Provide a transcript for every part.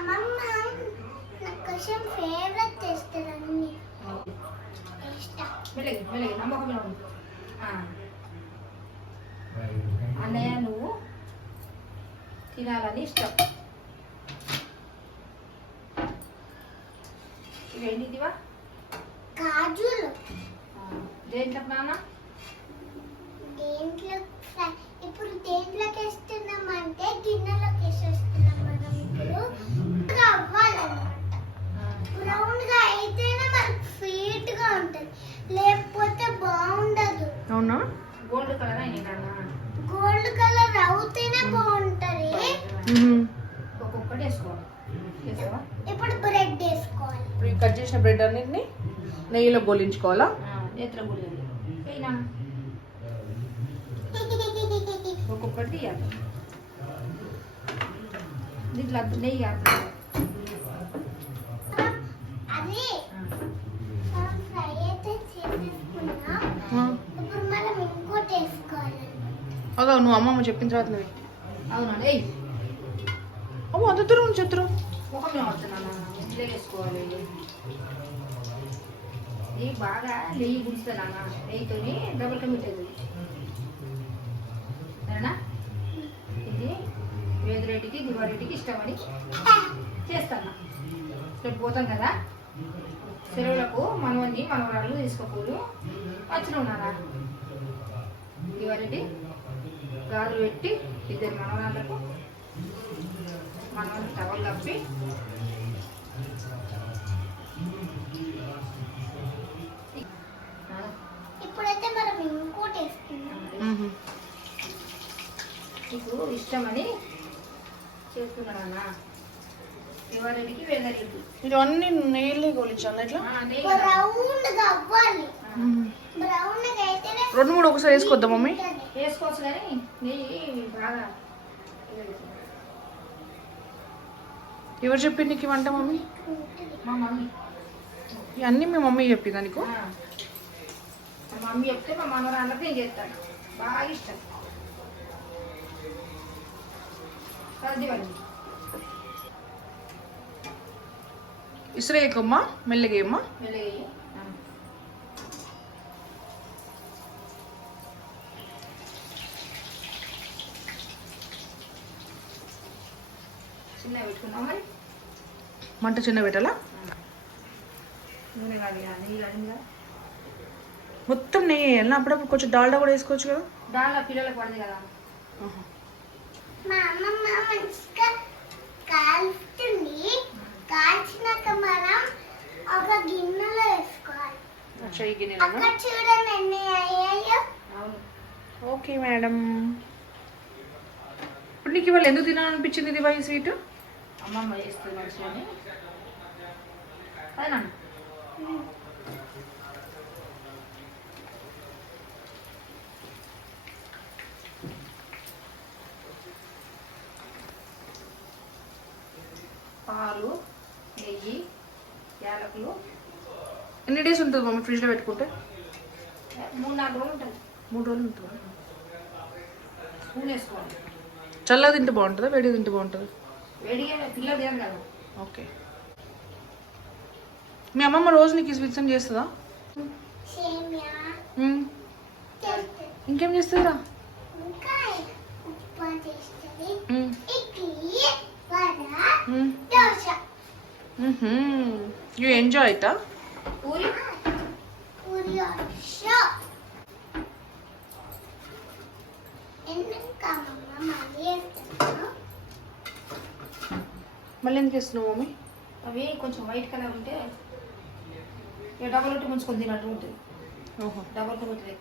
అమ్మమ్మ ఫేవరెట్ చేస్తారు అన్ని. ఇష్టం. మెల్లగి మెల్లగి నమ్మకం మీద ఉండు. ఆ. అన్నయ్య నువ్వు తినాలని ఇష్టం. ఇవేంటివా కాజులు దేంట్లో నాన్న? దేంట్లో ఇప్పుడు దేంట్లోకి వేస్తున్నామంటే గిన్నెలోకి బ్రౌన్గా అయితేనే మనకు స్వీట్గా ఉంటది. లేకపోతే బాగుండదు. అవునా? గోల్డ్ కలర్ గోల్డ్ కలర్ అవుతేనే బాగుంటది. ఒక్కొక్కటి వేసుకోవాలి. ఇప్పుడు బ్రెడ్ వేసుకోవాలి. ఇప్పుడు కట్ చేసిన బ్రెడ్ అన్నిటిని నెయ్యిలో గోలించుకోవాలా? నేత్ర గుడి అయినా ఒక్కొక్కటి తీయాలి దీంట్లో నెయ్యి కాదు. అది మనం ఫ్రై అయితే చేసేసుకున్నాం ఆ. ఇప్పుడు మనం ఇంకోటి వేసుకోవాలి అదో నువ్వు అమ్మమ్మ చెప్పిన తర్వాత నువ్వు అవునా? నెయ్యి అవ్వ అంత దూరం బాగా నెయ్యి గుడిస్తాను నెయ్యితోని డబుల్ కమిట్ అవుతుంది సరేనా? ఇది వేదిరెడ్డికి దివారెడ్డికి ఇష్టమని చేస్తాను. రేపు పోతాం కదా? సెలవులకు మనవన్ని మనవరాళ్ళు తీసుకోకూడదు. వచ్చిన ఉన్నారా? దివారెడ్డి గాజులు పెట్టి ఇద్దరు మనవరాళ్ళకు మనవరాళ్ళు టవల్ కప్పి ఇప్పుడైతే మనం ఇంకోటి వేసుకున్నాం నీకు ఇష్టమని చేస్తున్నాను అన్న గా అవ్వాలి. బ్రౌన్గా అయితేనే రెండు మూడు ఒకసారి వేసుకోవద్దా మమ్మీ. వేసుకోవచ్చు కానీ నెయ్యి బాగా ఎవరు చెప్పింది నీకు వంట మమ్మీ? మా మమ్మీ. ఇవన్నీ మీ మమ్మీ చెప్పిందా నీకు? మమ్మీ చెప్తే మా మనవరాళ్ళకి నేను చేస్తాను. బాగా ఇష్టం. కదా ఇసురేయకమ్మా మెల్లగేయమ్మా. మంట చిన్న పెట్టాలా? మొత్తం నెయ్యి వేయాలి. అప్పుడప్పుడు కొంచెం డాల్డా కూడా వేసుకోవచ్చు కదా? దానిలో పిల్లలకు పడింది కదా. మా అమ్మమ్మ మంచిగా కాల్చినాక మనం ఒక గిన్నెలో వేసుకోవాలి. అక్కడ చూడండి ఎన్ని అయ్యాయో. Okay madam. ఇప్పుడు నీకు ఇవాళ ఎందుకు తినాలనిపించింది ఇది ఈ స్వీట్? అమ్మమ్మ చేస్తుంది మంచిగా అని అదేనా పాలు. నెయ్యి యాలకులు. ఎన్ని డేస్ ఉంటుంది మమ్మీ ఫ్రిడ్జ్లో పెట్టుకుంటే? మూడు నాలుగు రోజులు ఉంటుంది. మూడు రోజులు ఉంటుంది? స్పూన్ వేసుకోవాలి. చల్లగా తింటే బాగుంటుందా? వేడిగా తింటే బాగుంటుంది? వేడిగా పిల్లలు కదా. ఓకే. మీ అమ్మమ్మ రోజు నీకు అని చేస్తుందా? ఇంకేం చేస్తుందా. వడ. దోశ. మ్మ్హ్మ్. యూ ఎంజాయ్ ఇటా పూరి పూరి దోశ ఎందుకు అమ్మమ్మ మళ్ళీ ఎందుకు చేస్తున్నావు మమ్మీ? అవి కొంచెం వైట్ కలర్ ఉంటే ఇక డబల్ రొట్టి ముంచుకొని తినట్టు ఉంటుంది. ఓహో. డబల్ రొట్టి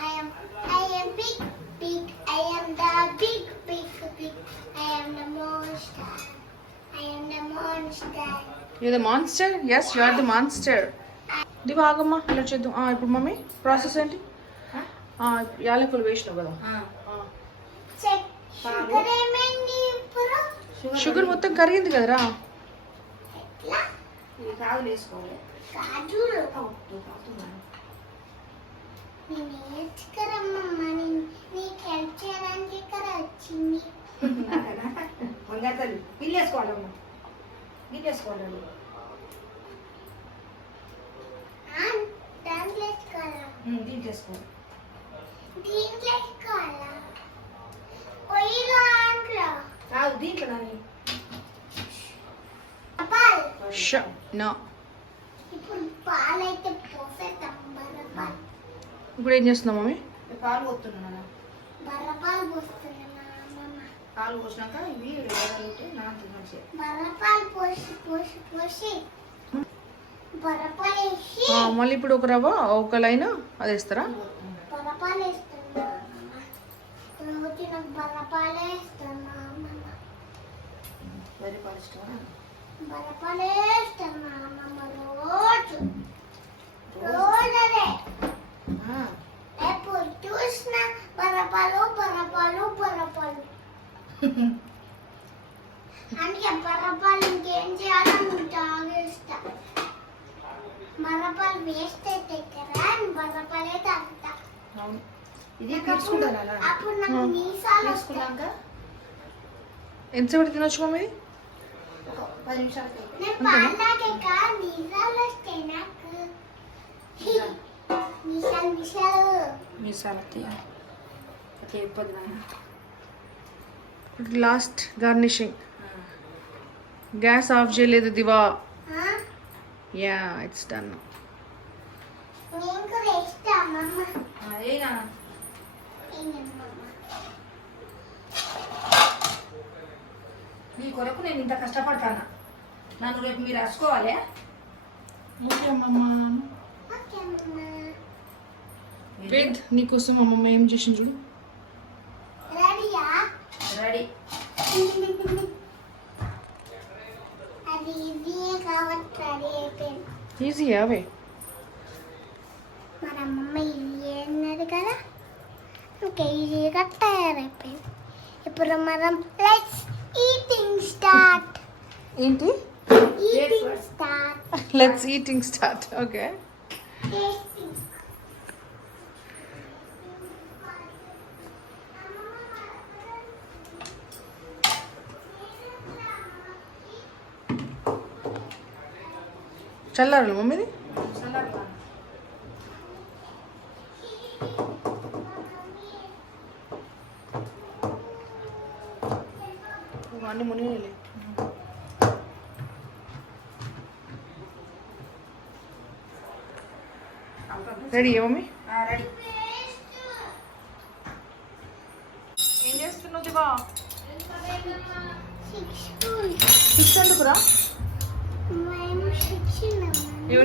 I am I am big big I am the big. You the monster yes you are the monster దివా ఆగమ్మా ఇలా చేద్దాం. ఆ, ఇప్పుడు మమ్మీ ప్రాసెస్ ఏంటి? ఆ, యాలకులు వేసినావు కదా. ఆ. చెక్ షుగర్ ఏమైంది ఇప్పుడు? షుగర్ మొత్తం కరిగింది కదరా. ఇది పిల్లేసుకోవాలమ్మ గిల్లేసుకోవాలి దాంట్లో దీంట్లో నాని పాలు ష నో ఇప్పుడు ఏం చేస్తున్నాం మమ్మీ? పాలు పోతున్నా పాలు పోసినాక ఇవి ఉంటే నాన్న మంచిగా బర్రపాలు పోసి పోసి పోసి. బర్రపాలు వేసి. ఆ, మళ్ళీ ఇప్పుడు ఒక రవ్వ ఒక లైన్ అది వేస్తారా? బర్రపాలు వేస్తున్నా. రోజు నాకు బర్రపాలే వేస్తున్నా అమ్మమ్మ. వరి పాలు ఇష్టమా? బర్రపాలే వేస్తున్నా అమ్మమ్మ రోజు. రోజు అదే ఆ, ఎప్పుడు చూసినా బర్రపాలు బర్రపాలు బర్రపాలు అందుకే బర్రపాలు ఇంకేం చేయాలో నువ్వు తాగేస్తా బర్రపాలు వేస్ట్ అయితే కదా బర్రపాలే తాగుతా. ఇది తీసుకుంటా నాన్న అప్పుడు నాకు నీసాలు తీసుకున్నాక ఎంతసేపు తినొచ్చు మమ్మీ? పది నిమిషాలకి నేను పాలు తాగాక నీసాలు వస్తాయి నాకు. తీయాలి అట్లా చెప్పదు నాన్న. Last garnishing. గ్యాస్ ఆఫ్ చేయలేదు దివా? Yeah it's done. నీ కొరకు నేను ఇంత కష్టపడతాను? నన్ను రేపు మీరు రాసుకోవాలి వేద్ నీకోసం అమ్మమ్మ ఏం చేసింది చూడు రెడీయా రెడీ అది ఇది కాబట్టి రెడీ అయిపోయింది. ఈజీ అవే? మన అమ్మమ్మ ఇది అన్నది కదా? ఇంకా ఈజీగా తయారైపోయింది. ఇప్పుడు మనం లెట్స్ ఈటింగ్ స్టార్ట్ ఏంటి? Eating start let's eating start okay చల్లారు మమ్మీది అన్ని మునిగినాయిలే. Ready mummy? రెడీ ఏం చేస్తున్నావు దివా? సిక్స్ ఎందుకురా?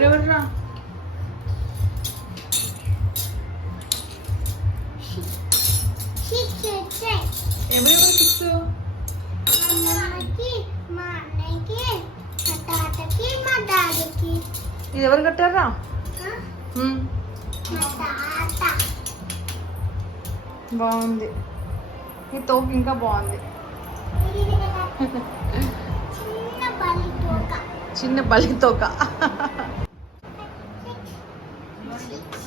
ఎవరు సిక్స్ ఎవరెవరు సిక్స్ మా అన్నయ్యకి మా మా ఇది ఎవరు కట్టారా బాగుంది. ఈ తోపు ఇంకా బాగుంది. చిన్న బలి తోక చిన్న బలి తోక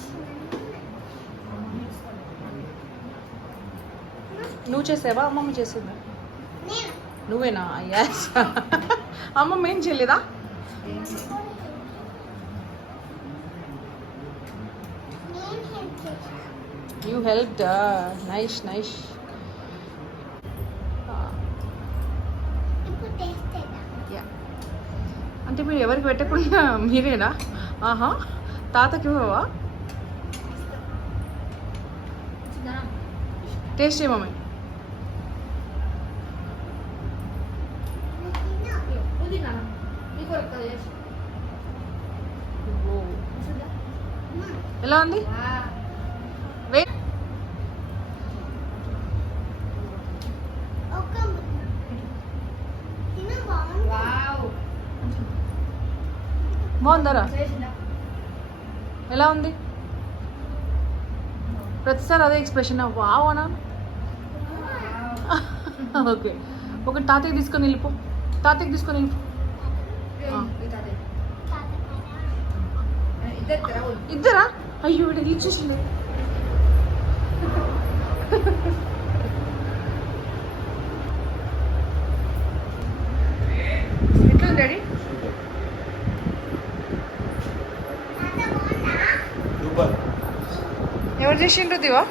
నువ్వు చేసావా? అమ్మమ్మ చేసిందా? నువ్వేనా? ఎస్ అమ్మమ్మ ఏం చేయలేదా? యూ హెల్ప్ నైస్ నైస్ ఇప్పుడు టేస్ట్ చేద్దాం యా అంటే మీరు ఎవరికి పెట్టకుండా మీరేనా? ఆహా. తాతకి ఇవ్వవా టేస్ట్ చేసి ఎలా ఉంది? వే ఒక తిను బాగుంది వావ్ బాగుందరా? ఎలా ఉంది? ప్రతిసారి అదే ఎక్స్ప్రెషన్ వావ్ అనా? ఓకే. ఒక తాతయ్య తీసుకొని వెళ్ళిపో. తాతయ్యకి తీసుకొని వెళ్ళిపో. ఇద్దరా? అయ్యో వీడు ఇచ్చేసింది ఎట్లుంది డాడీ? ഒരു രക്ഷയും കൃത്യവോ